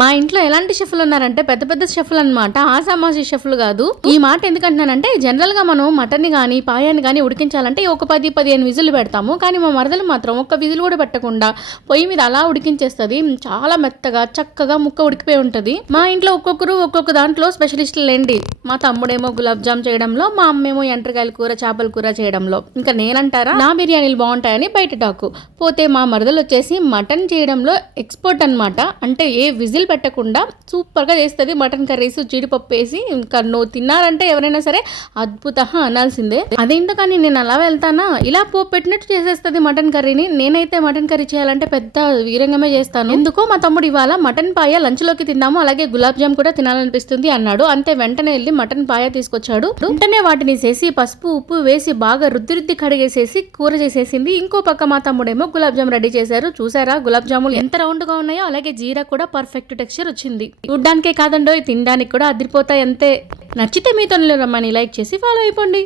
మా ఇంట్లో ఎలాంటి షెఫ్లు ఉన్నారంటే పెద్ద పెద్ద షెఫ్లు అనమాట, ఆసామాసి షెఫ్లు కాదు. ఈ మాట ఎందుకంటున్నానంటే జనరల్ గా మనం మటన్ గానీ పాయాన్ని గానీ ఉడికించాలంటే ఒక 10-15 విజులు పెడతాము. కానీ మా మరదలు మాత్రం ఒక్క విజిల్ కూడా పెట్టకుండా పొయ్యి మీద అలా ఉడికించేస్తుంది. చాలా మెత్తగా చక్కగా ముక్క ఉడికిపోయి ఉంటది. మా ఇంట్లో ఒక్కొక్కరు ఒక్కొక్క దాంట్లో స్పెషలిస్టులు లేండి. మా తమ్ముడేమో గులాబ్ జామ్ చేయడంలో, మా అమ్మేమో ఎండ్రకాయల కూర చేపల కూర చేయడంలో, ఇంకా నేనంటారా నా బిర్యానీలు బాగుంటాయని బయట టాకు. పోతే మా మరదలు వచ్చేసి మటన్ చేయడంలో ఎక్స్పర్ట్ అనమాట. అంటే ఏ విజిల్ పెట్టకుండా సూపర్ గా చేస్తుంది. మటన్ కర్రీస్ జీడిపప్పు వేసి ఇంకా నువ్వు తిన్నారంటే ఎవరైనా సరే అద్భుత అనాల్సిందే. అదేంటో కానీ నేను అలా వెళ్తానా, ఇలా పోపు పెట్టినట్టు చేసేస్తుంది మటన్ కర్రీని. నేనైతే మటన్ కర్రీ చేయాలంటే పెద్ద వీరంగమే చేస్తాను. ఎందుకో మా తమ్ముడు ఇవాళ మటన్ పాయ లంచ్ లోకి తిందాము, అలాగే గులాబ్ జామ్ కూడా తినాలనిపిస్తుంది అన్నాడు. అంతే వెంటనే వెళ్ళి మటన్ పాయ తీసుకొచ్చాడు. వెంటనే వాటిని చేసి పసుపు ఉప్పు వేసి బాగా రుద్ది కడిగేసేసి కూర చేసేసింది. ఇంకో పక్క మా తమ్ముడేమో గులాబ్ జామ్ రెడీ చేశారు. చూసారా గులాబ్ జాములు ఎంత రౌండ్ గా ఉన్నాయో, అలాగే జీరా కూడా పర్ఫెక్ట్ టెక్స్చర్ వచ్చింది. చూడ్డానికే కాదండో తినడానికి కూడా అదిరిపోతాయి అంతే. నచ్చితే మీతో రమ్మని లైక్ చేసి ఫాలో అయిపోండి.